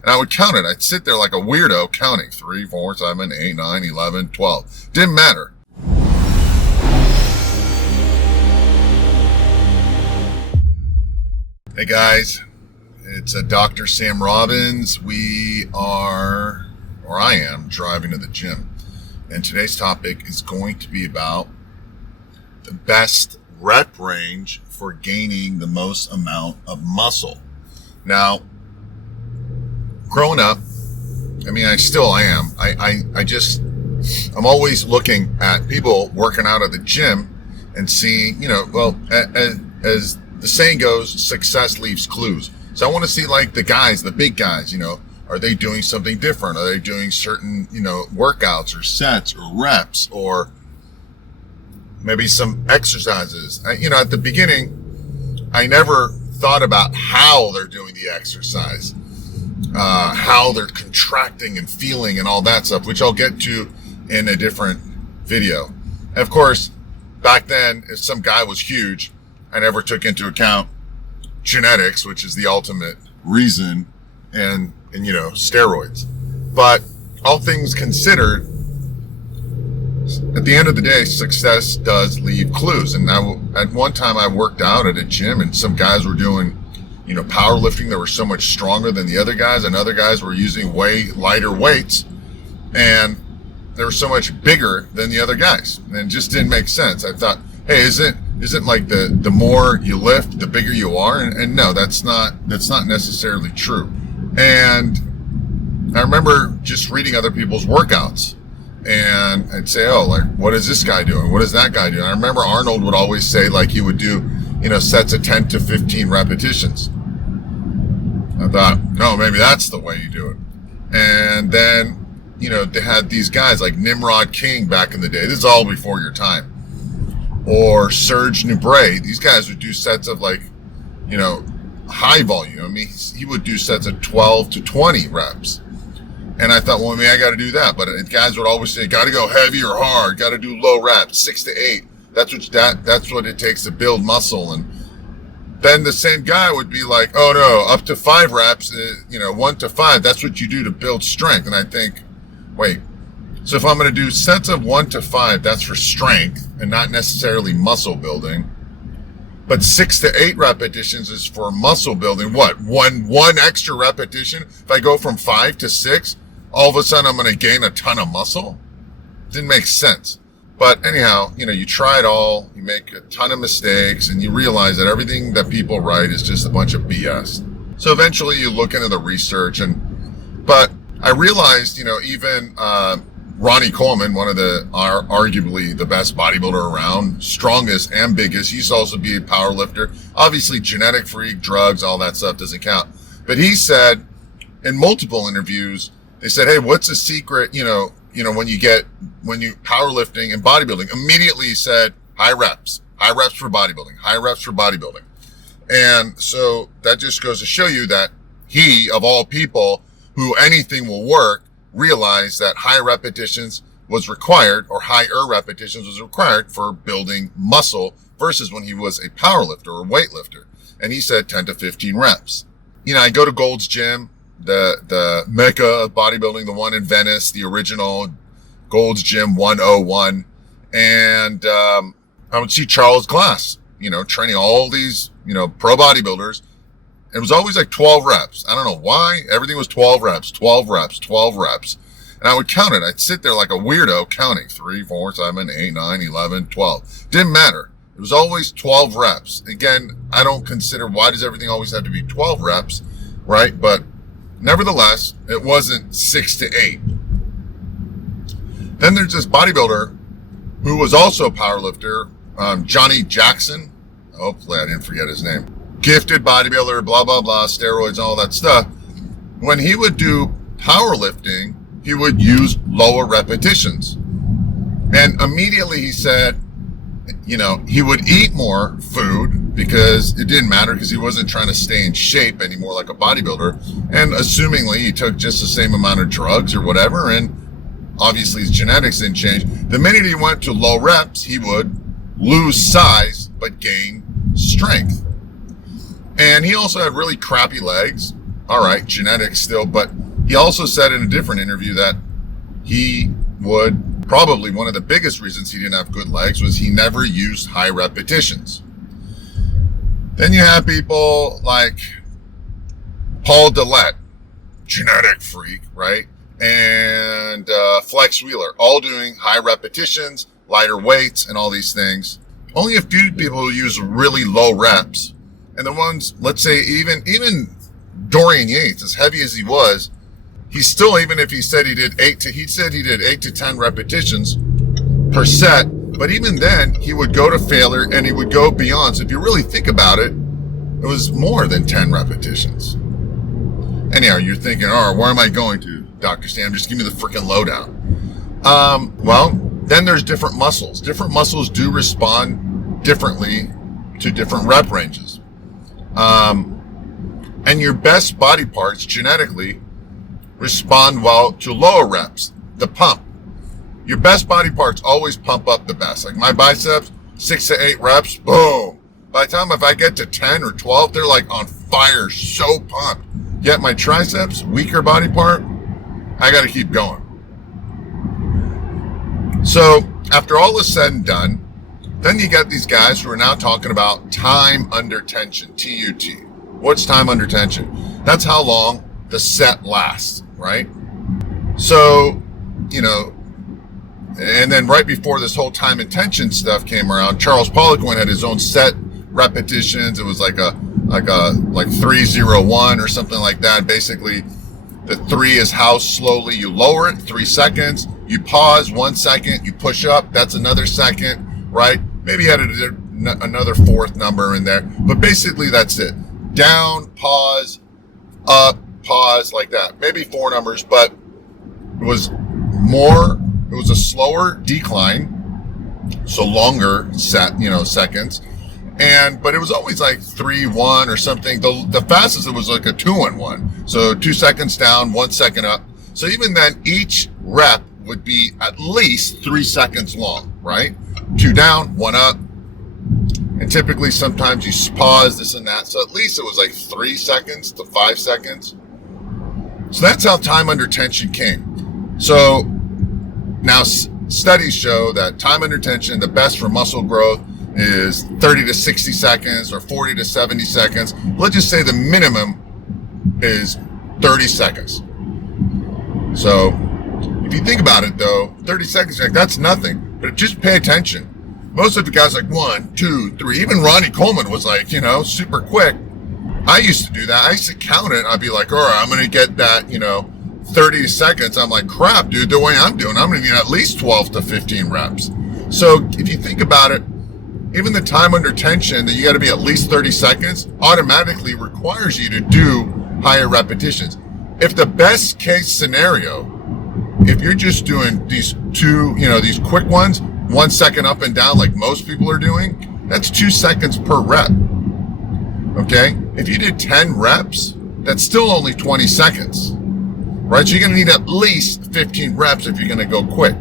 And I would count it. I'd sit there like a weirdo counting 3, 4, 7, 8, 9, 11, 12. Didn't matter. Hey guys, it's Dr. Sam Robbins. I am driving to the gym. And today's topic is going to be about the best rep range for gaining the most amount of muscle. Now, growing up, I still am. I'm always looking at people working out at the gym and seeing, as the saying goes, success leaves clues. So I want to see like the big guys, are they doing something different? Are they doing certain, workouts or sets or reps or maybe some exercises? At the beginning, I never thought about how they're doing the exercise, how they're contracting and feeling and all that stuff, which I'll get to in a different video. And of course, back then, if some guy was huge, I never took into account genetics, which is the ultimate reason, and steroids. But all things considered, at the end of the day, success does leave clues. And now, at one time I worked out at a gym and some guys were doing, powerlifting that were so much stronger than the other guys, and other guys were using way lighter weights and they were so much bigger than the other guys. And it just didn't make sense. I thought, hey, isn't like the more you lift, the bigger you are? And no, that's not necessarily true. And I remember just reading other people's workouts and I'd say, oh, like, what is this guy doing? What is that guy doing? I remember Arnold would always say like he would do, sets of 10 to 15 repetitions. I thought, no, maybe that's the way you do it. And then, they had these guys like Nimrod King back in the day. This is all before your time. Or Serge Nubret. These guys would do sets of like, high volume. He would do sets of 12 to 20 reps. And I thought, well, maybe I got to do that. But guys would always say, got to go heavy or hard, got to do low reps, 6 to 8. That's what it takes to build muscle. And then the same guy would be like, oh no, up to 5 reps, 1 to 5, that's what you do to build strength. And I think, wait, so if I'm going to do sets of 1 to 5, that's for strength and not necessarily muscle building. But 6 to 8 repetitions is for muscle building. What? One extra repetition? If I go from 5 to 6, all of a sudden I'm going to gain a ton of muscle? Didn't make sense. But anyhow, you try it all, you make a ton of mistakes, and you realize that everything that people write is just a bunch of BS. So eventually you look into the research, but I realized, even Ronnie Coleman, one of arguably the best bodybuilder around, strongest and biggest, he used to also be a power lifter. Obviously, genetic freak, drugs, all that stuff doesn't count. But he said in multiple interviews, they said, hey, what's the secret, when you powerlifting and bodybuilding? Immediately he said, high reps for bodybuilding. And so that just goes to show you that he, of all people, who anything will work, realized that high repetitions was required, or higher repetitions was required for building muscle versus when he was a powerlifter or weightlifter. And he said 10 to 15 reps. I go to Gold's Gym, the mecca of bodybuilding, the one in Venice, the original Gold's Gym 101. And I would see Charles Glass, training all these, pro bodybuilders. It was always like 12 reps. I don't know why. Everything was 12 reps. And I would count it. I'd sit there like a weirdo counting 3, 4, 7, 8, 9, 11, 12. Didn't matter. It was always 12 reps. Again, I don't consider, why does everything always have to be 12 reps, right? But nevertheless, it wasn't 6 to 8. Then there's this bodybuilder who was also a powerlifter, Johnny Jackson. Hopefully I didn't forget his name. Gifted bodybuilder, blah, blah, blah, steroids, all that stuff. When he would do powerlifting, he would use lower repetitions. And immediately he said, he would eat more food because it didn't matter because he wasn't trying to stay in shape anymore like a bodybuilder. And assumingly he took just the same amount of drugs or whatever. And obviously his genetics didn't change. The minute he went to low reps, he would lose size but gain strength. And he also had really crappy legs. all right, genetics still, but he also said in a different interview that he would probably, one of the biggest reasons he didn't have good legs was he never used high repetitions. Then you have people like Paul Dillett, genetic freak, right? And Flex Wheeler, all doing high repetitions, lighter weights, and all these things. Only a few people who use really low reps. And the ones, let's say, even Dorian Yates, as heavy as he was, he still, even if he said he did 8 to 10 repetitions per set, but even then he would go to failure and he would go beyond. So if you really think about it, it was more than 10 repetitions. Anyhow, you're thinking, oh, where am I going to, Dr. Stam? Just give me the freaking lowdown. Well, then there's different muscles. Different muscles do respond differently to different rep ranges. And your best body parts genetically respond well to lower reps, the pump. Your best body parts always pump up the best. Like my biceps, 6 to 8 reps, boom. By the time if I get to 10 or 12, they're like on fire, so pumped. Yet my triceps, weaker body part, I got to keep going. So after all is said and done, then you get these guys who are now talking about time under tension, TUT. What's time under tension? That's how long the set lasts, right? So, you know, and then right before this whole time and tension stuff came around, Charles Poliquin had his own set repetitions. It was like 301 or something like that. Basically, the 3 is how slowly you lower it, 3 seconds. You pause 1 second, you push up, that's another second, right? Maybe you had another 4th number in there, but basically that's it. Down, pause, up, pause, like that. Maybe 4 numbers, but it was a slower decline, so longer seconds. But it was always like 3-1 or something. The fastest it was like a 2-1. So 2 seconds down, 1 second up. So even then, each rep would be at least 3 seconds long, right? 2 down, 1 up. And typically sometimes you pause, this and that. So at least it was like 3 seconds to 5 seconds. So that's how time under tension came. So now studies show that time under tension, the best for muscle growth is 30 to 60 seconds or 40 to 70 seconds. Let's just say the minimum is 30 seconds. So if you think about it though, 30 seconds, that's nothing, but just pay attention. Most of the guys like 1, 2, 3, even Ronnie Coleman was like, super quick. I used to do that. I used to count it. I'd be like, all right, I'm going to get that, 30 seconds. I'm like, crap, dude, the way I'm doing, I'm going to need at least 12 to 15 reps. So if you think about it, even the time under tension that you got to be at least 30 seconds automatically requires you to do higher repetitions. If the best case scenario, if you're just doing these these quick ones, 1 second up and down like most people are doing, that's 2 seconds per rep. Okay? If you did 10 reps, that's still only 20 seconds. Right? So you're going to need at least 15 reps if you're going to go quick.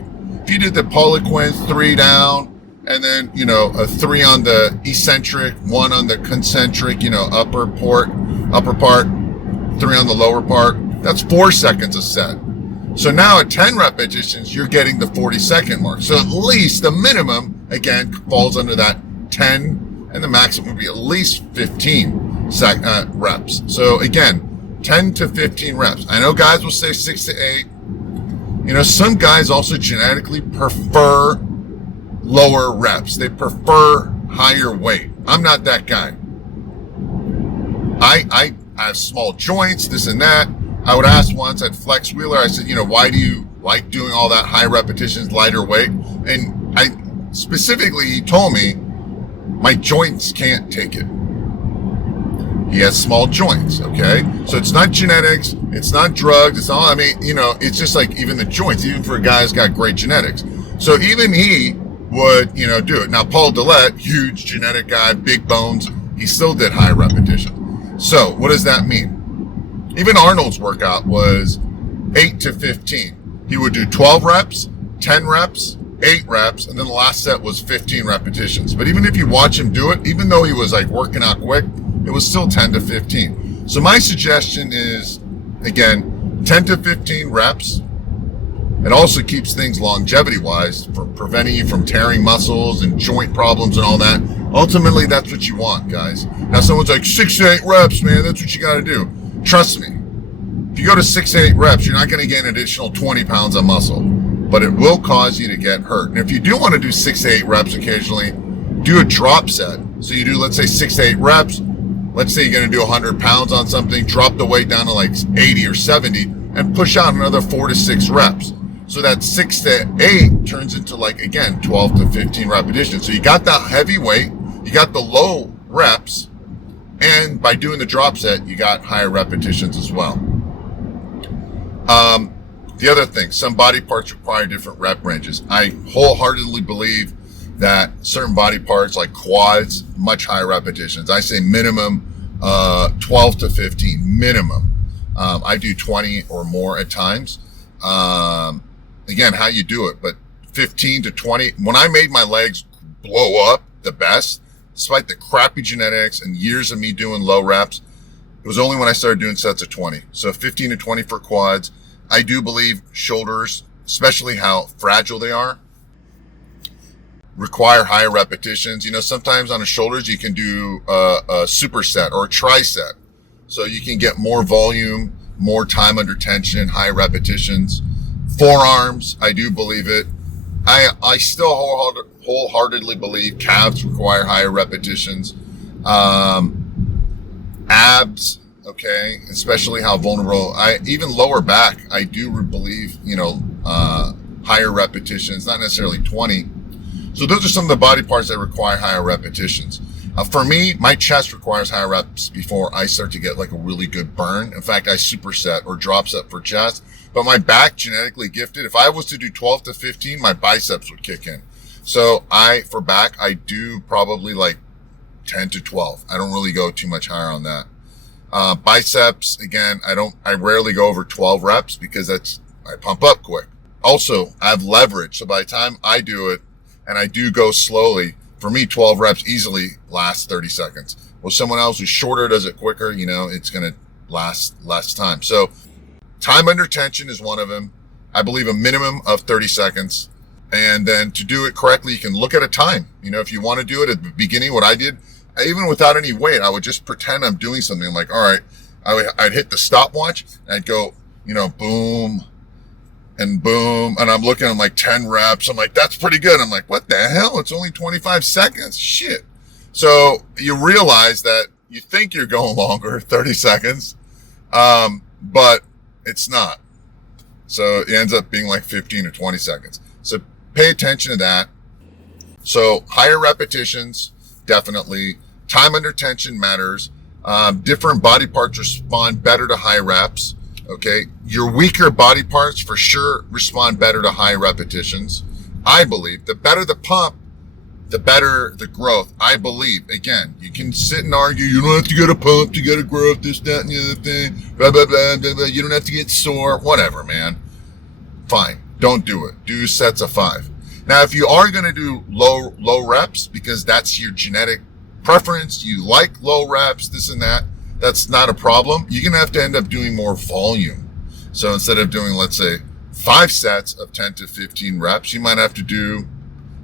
If you did the Poliquin 3 down, and then, a 3 on the eccentric, 1 on the concentric, upper part, 3 on the lower part, that's 4 seconds a set. So now at 10 repetitions, you're getting the 40-second mark. So at least the minimum, again, falls under that 10, and the maximum would be at least 15 reps. So again, 10 to 15 reps. I know guys will say 6 to 8. Some guys also genetically prefer lower reps. They prefer higher weight. I'm not that guy. I have small joints, this and that. I would ask once at Flex Wheeler, I said, why do you like doing all that high repetitions, lighter weight? And he told me, my joints can't take it. He has small joints, okay? So it's not genetics, it's not drugs, it's just like even the joints, even for a guy who's got great genetics. So even he would, do it. Now, Paul Dillett, huge genetic guy, big bones, he still did high repetition. So what does that mean? Even Arnold's workout was 8 to 15. He would do 12 reps, 10 reps, 8 reps, and then the last set was 15 repetitions. But even if you watch him do it, even though he was like working out quick, it was still 10 to 15. So my suggestion is, again, 10 to 15 reps. It also keeps things longevity-wise for preventing you from tearing muscles and joint problems and all that. Ultimately, that's what you want, guys. Now, someone's like, 6 to 8 reps, man, that's what you got to do. Trust me, if you go to 6 to 8 reps, you're not going to gain an additional 20 pounds of muscle, but it will cause you to get hurt. And if you do want to do 6 to 8 reps occasionally, do a drop set. So you do, let's say, 6 to 8 reps. Let's say you're going to do 100 pounds on something, drop the weight down to like 80 or 70, and push out another 4 to 6 reps. So that 6 to 8 turns into, like, again, 12 to 15 repetitions. So you got that heavy weight, you got the low reps, and by doing the drop set, you got higher repetitions as well. The other thing, some body parts require different rep ranges. I wholeheartedly believe that certain body parts like quads, much higher repetitions. I say minimum 12 to 15, minimum. I do 20 or more at times. Again, how you do it, but 15 to 20. When I made my legs blow up the best, despite the crappy genetics and years of me doing low reps, it was only when I started doing sets of 20. So 15 to 20 for quads. I do believe shoulders, especially how fragile they are, require higher repetitions. You know, sometimes on the shoulders, you can do a superset or a triset. So you can get more volume, more time under tension, high repetitions. Forearms, I do believe it. I still wholeheartedly believe calves require higher repetitions. Abs, okay, especially how vulnerable. Even lower back, I do believe, higher repetitions, not necessarily 20. So those are some of the body parts that require higher repetitions. For me, my chest requires higher reps before I start to get like a really good burn. In fact, I superset or drop set for chest. But my back, genetically gifted, if I was to do 12 to 15, my biceps would kick in. So for back, I do probably like 10 to 12. I don't really go too much higher on that. Biceps, again, I rarely go over 12 reps because I pump up quick. Also, I have leverage. So by the time I do it, and I do go slowly, for me, 12 reps easily lasts 30 seconds. Well, someone else who's shorter does it quicker, it's going to last less time. So time under tension is one of them. I believe a minimum of 30 seconds. And then to do it correctly, you can look at a time. If you want to do it at the beginning, what I did, even without any weight, I would just pretend I'm doing something. I'm like, all right, I'd hit the stopwatch and I'd go, boom and boom. And I'm looking, I'm like 10 reps. I'm like, that's pretty good. I'm like, what the hell? It's only 25 seconds. Shit. So you realize that you think you're going longer, 30 seconds, but it's not. So it ends up being like 15 or 20 seconds. So pay attention to that. So higher repetitions, definitely. Time under tension matters. Different body parts respond better to high reps. Okay. Your weaker body parts for sure respond better to high repetitions. I believe the better the pump, the better the growth. I believe, again, you can sit and argue, you don't have to get a pump to get a growth, this, that, and the other thing, blah, blah, blah, blah, blah. You don't have to get sore, whatever, man. Fine. Don't do it. Do sets of 5. Now, if you are going to do low reps, because that's your genetic preference, you like low reps, this and that, that's not a problem. You're going to have to end up doing more volume. So instead of doing, let's say, 5 sets of 10 to 15 reps, you might have to do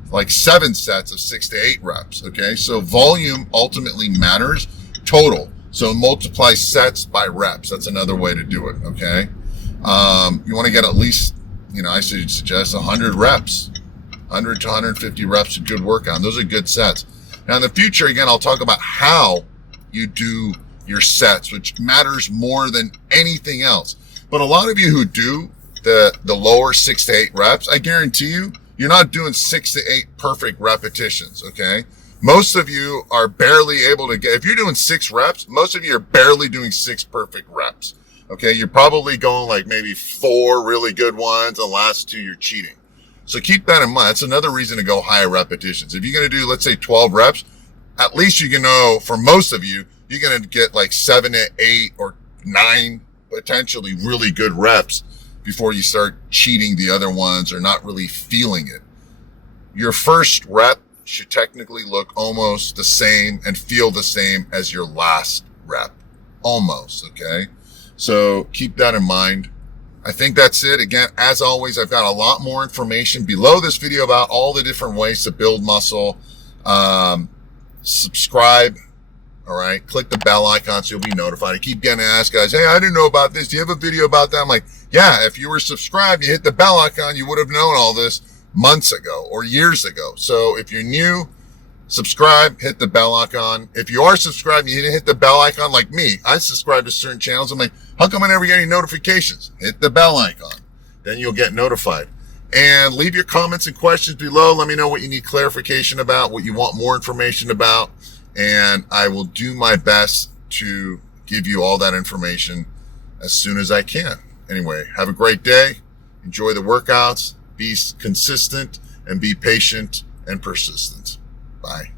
like 7 sets of 6 to 8 reps. Okay. So volume ultimately matters total. So multiply sets by reps. That's another way to do it. Okay. You want to get at least, I should suggest 100 reps, 100 to 150 reps, a good workout. Those are good sets. Now in the future, again, I'll talk about how you do your sets, which matters more than anything else. But a lot of you who do the lower 6 to 8 reps, I guarantee you, you're not doing 6 to 8 perfect repetitions. Okay. Most of you are barely able to if you're doing 6 reps, most of you are barely doing 6 perfect reps. Okay. You're probably going like maybe 4 really good ones. The last 2 you're cheating. So keep that in mind. That's another reason to go higher repetitions. If you're going to do, let's say 12 reps, at least you can know for most of you, you're going to get like 7 to 8 or 9 potentially really good reps before you start cheating the other ones or not really feeling it. Your first rep should technically look almost the same and feel the same as your last rep. almost. Okay. So keep that in mind. I think that's it. Again, as always, I've got a lot more information below this video about all the different ways to build muscle. Subscribe. All right. Click the bell icon so you'll be notified. I keep getting asked, guys, hey, I didn't know about this. Do you have a video about that? I'm like, yeah, if you were subscribed, you hit the bell icon, you would have known all this months ago or years ago. So if you're new, subscribe, hit the bell icon. If you are subscribed, you hit the bell icon like me. I subscribe to certain channels. I'm like, how come I never get any notifications? Hit the bell icon. Then you'll get notified. And leave your comments and questions below. Let me know what you need clarification about, what you want more information about. And I will do my best to give you all that information as soon as I can. Anyway, have a great day. Enjoy the workouts. Be consistent and be patient and persistent. Bye.